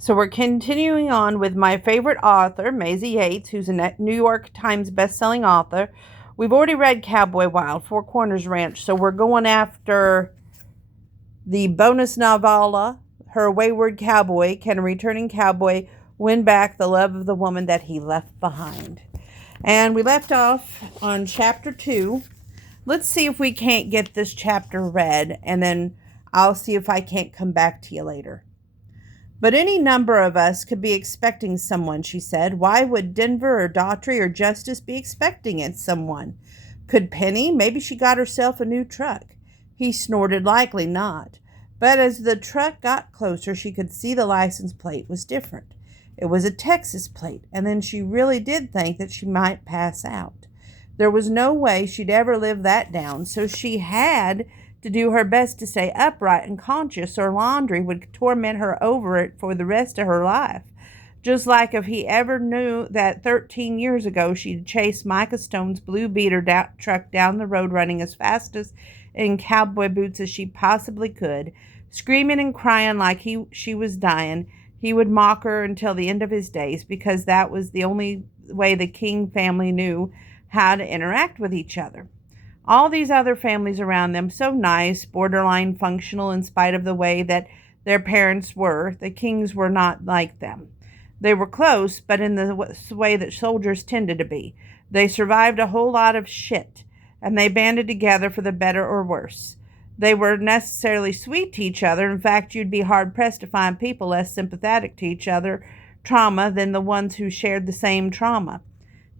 So we're continuing on with my favorite author, Maisey Yates, who's a New York Times best-selling author. We've already read Cowboy Wild, Four Corners Ranch, so we're going after the bonus novella, Her Wayward Cowboy. Can a returning cowboy win back the love of the woman that he left behind? And we left off on chapter 2. Let's see if we can't get this chapter read, and then I'll see if I can't come back to you later. But any number of us could be expecting someone, she said. Why would Denver or Daughtry or Justice be expecting it, someone? Could Penny? Maybe she got herself a new truck. He snorted. Likely not. But as the truck got closer, she could see the license plate was different. It was a Texas plate, and then she really did think that she might pass out. There was no way she'd ever live that down, so she had to do her best to stay upright and conscious, or Laundry would torment her over it for the rest of her life. Just like if he ever knew that 13 years ago she'd chased Micah Stone's blue beater truck down the road running as fast as in cowboy boots as she possibly could, screaming and crying like she was dying. He would mock her until the end of his days, because that was the only way the King family knew how to interact with each other. All these other families around them, so nice, borderline functional in spite of the way that their parents were, the Kings were not like them. They were close, but in the way that soldiers tended to be. They survived a whole lot of shit, and they banded together for the better or worse. They were necessarily sweet to each other. In fact, you'd be hard-pressed to find people less sympathetic to each other trauma than the ones who shared the same trauma.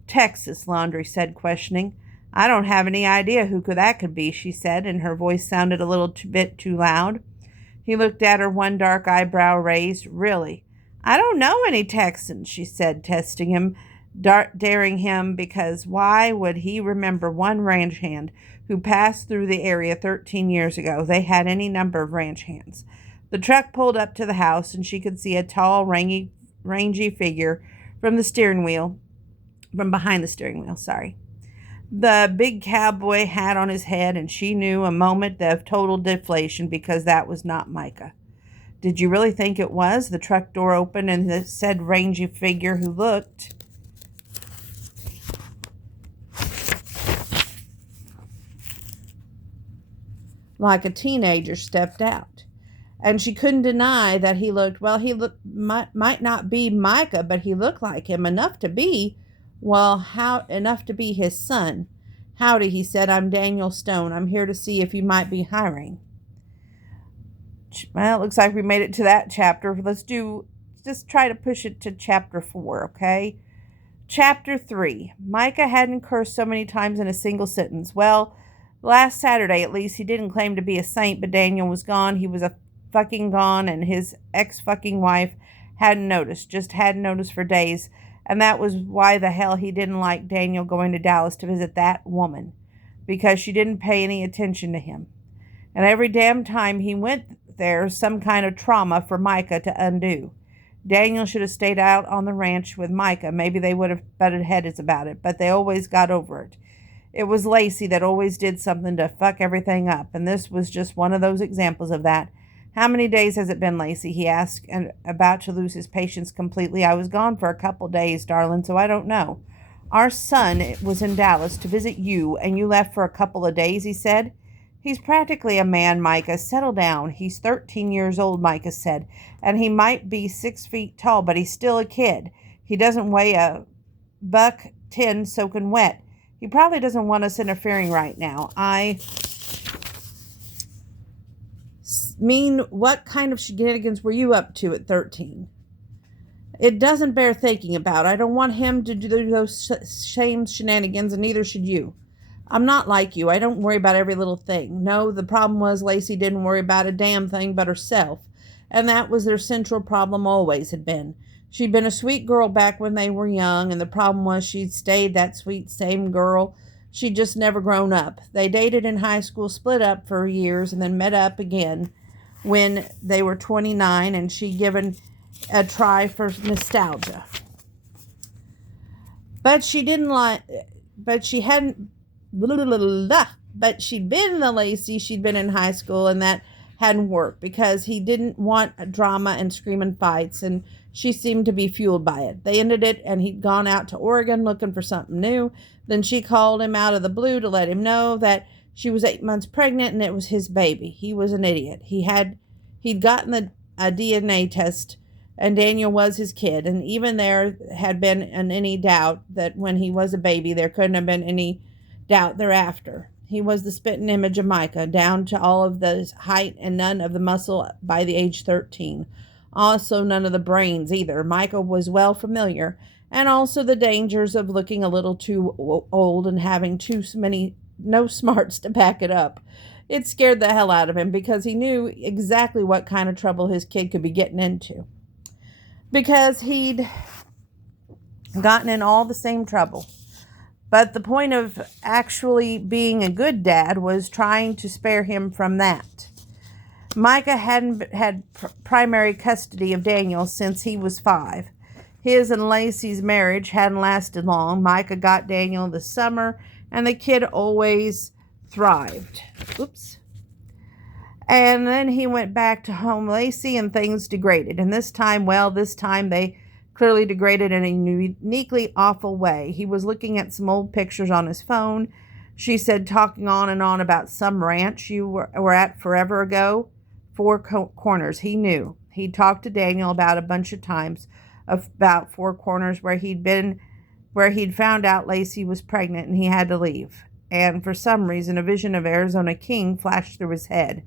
Texas, Laundry said, questioning. I don't have any idea who that could be, she said, and her voice sounded a little bit too loud. He looked at her, one dark eyebrow raised. Really? I don't know any Texans, she said, testing him, daring him, because why would he remember one ranch hand who passed through the area 13 years ago? They had any number of ranch hands. The truck pulled up to the house, and she could see a tall, rangy figure from behind the steering wheel, The big cowboy hat on his head, and she knew a moment of total deflation, because that was not Micah. Did you really think it was? The truck door opened, and the said rangy figure, who looked like a teenager, stepped out. And she couldn't deny that he might not be Micah, but he looked like him enough to be enough to be his son. Howdy, he said. I'm Daniel Stone. I'm here to see if you might be hiring. Well, it looks like we made it to that chapter. Just try to push it to chapter 4, okay? Chapter 3. Micah hadn't cursed so many times in a single sentence. Well, last Saturday, at least, he didn't claim to be a saint, but Daniel was gone. He was fucking gone, and his ex-fucking wife hadn't noticed for days. And that was why the hell he didn't like Daniel going to Dallas to visit that woman, because she didn't pay any attention to him. And every damn time he went there, some kind of trauma for Micah to undo. Daniel should have stayed out on the ranch with Micah. Maybe they would have butted heads about it, but they always got over it. It was Lacey that always did something to fuck everything up, and this was just one of those examples of that. How many days has it been, Lacey? He asked, and about to lose his patience completely. I was gone for a couple days, darling, so I don't know. Our son was in Dallas to visit you, and you left for a couple of days, he said. He's practically a man, Micah. Settle down. He's 13 years old, Micah said, and he might be 6 feet tall, but he's still a kid. He doesn't weigh a $110 soaking wet. He probably doesn't want us interfering right now. I mean, what kind of shenanigans were you up to at 13? It doesn't bear thinking about. I don't want him to do those same shenanigans, and neither should you. I'm not like you. I don't worry about every little thing. No, the problem was Lacey didn't worry about a damn thing but herself, and that was their central problem, always had been. She'd been a sweet girl back when they were young, and the problem was she'd stayed that sweet same girl. She'd just never grown up. They dated in high school, split up for years, and then met up again when they were 29, and she'd given a try for nostalgia. But she'd been the Lacey she'd been in high school, and that hadn't worked because he didn't want drama and screaming fights, and she seemed to be fueled by it. They ended it, and he'd gone out to Oregon looking for something new. Then she called him out of the blue to let him know that she was 8 months pregnant and it was his baby. He was an idiot. He'd gotten a DNA test, and Daniel was his kid. And even there had been any doubt that when he was a baby, there couldn't have been any doubt thereafter. He was the spitting image of Micah, down to all of the height and none of the muscle by the age 13. Also, none of the brains either. Micah was well familiar, and also the dangers of looking a little too old and having no smarts to back it up. It scared the hell out of him because he knew exactly what kind of trouble his kid could be getting into. Because he'd gotten in all the same trouble. But the point of actually being a good dad was trying to spare him from that. Micah hadn't had primary custody of Daniel since he was 5. His and Lacey's marriage hadn't lasted long. Micah got Daniel this summer, and the kid always thrived. Oops. And then he went back to home Lacey, and things degraded. And this time they clearly degraded in a uniquely awful way. He was looking at some old pictures on his phone. She said, talking on and on about some ranch you were at forever ago. 4 Corners. He knew. He'd talked to Daniel about a bunch of times about 4 Corners where he'd found out Lacey was pregnant and he had to leave. And for some reason, a vision of Arizona King flashed through his head.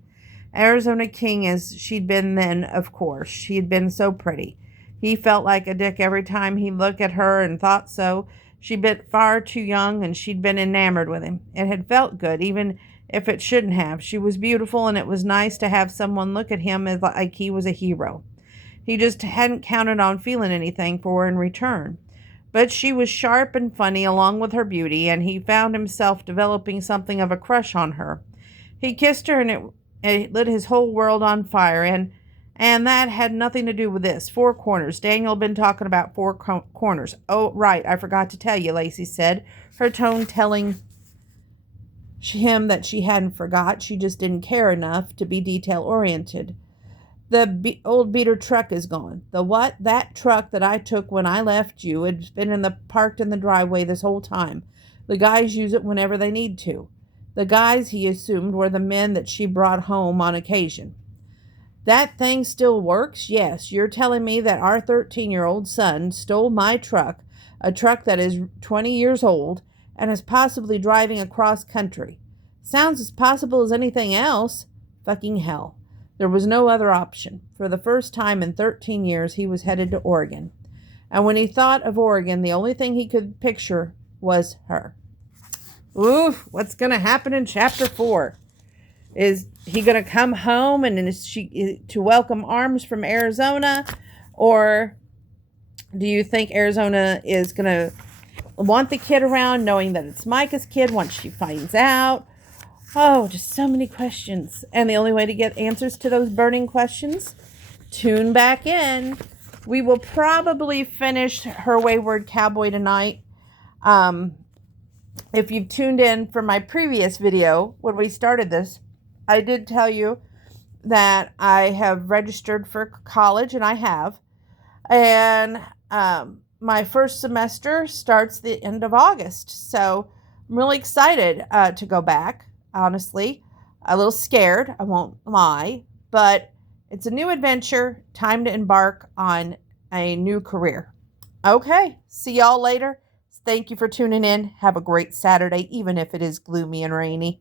Arizona King as she'd been then, of course. She had been so pretty. He felt like a dick every time he looked at her and thought so. She'd been far too young and she'd been enamored with him. It had felt good, even if it shouldn't have. She was beautiful, and it was nice to have someone look at him as like he was a hero. He just hadn't counted on feeling anything for her in return. But she was sharp and funny along with her beauty, and he found himself developing something of a crush on her. He kissed her, and it lit his whole world on fire, and that had nothing to do with this. 4 Corners. Daniel had been talking about 4 Corners. Oh, right, I forgot to tell you, Lacey said, her tone telling him that she hadn't forgot. She just didn't care enough to be detail-oriented. The old beater truck is gone. The what? That truck that I took when I left you. It's been parked in the driveway this whole time. The guys use it whenever they need to. The guys, he assumed, were the men that she brought home on occasion. That thing still works? Yes. You're telling me that our 13-year-old son stole my truck, a truck that is 20 years old, and is possibly driving across country. Sounds as possible as anything else. Fucking hell. There was no other option. For the first time in 13 years, he was headed to Oregon. And when he thought of Oregon, the only thing he could picture was her. Oof, what's going to happen in Chapter 4? Is he going to come home and is she to welcome arms from Arizona? Or do you think Arizona is going to want the kid around, knowing that it's Micah's kid once she finds out? Oh, just so many questions. And the only way to get answers to those burning questions, tune back in. We will probably finish Her Wayward Cowboy tonight. If you've tuned in from my previous video, when we started this, I did tell you that I have registered for college, and I have. And my first semester starts the end of August. So I'm really excited to go back, honestly. A little scared, I won't lie. But it's a new adventure, time to embark on a new career. Okay, see y'all later. Thank you for tuning in. Have a great Saturday, even if it is gloomy and rainy.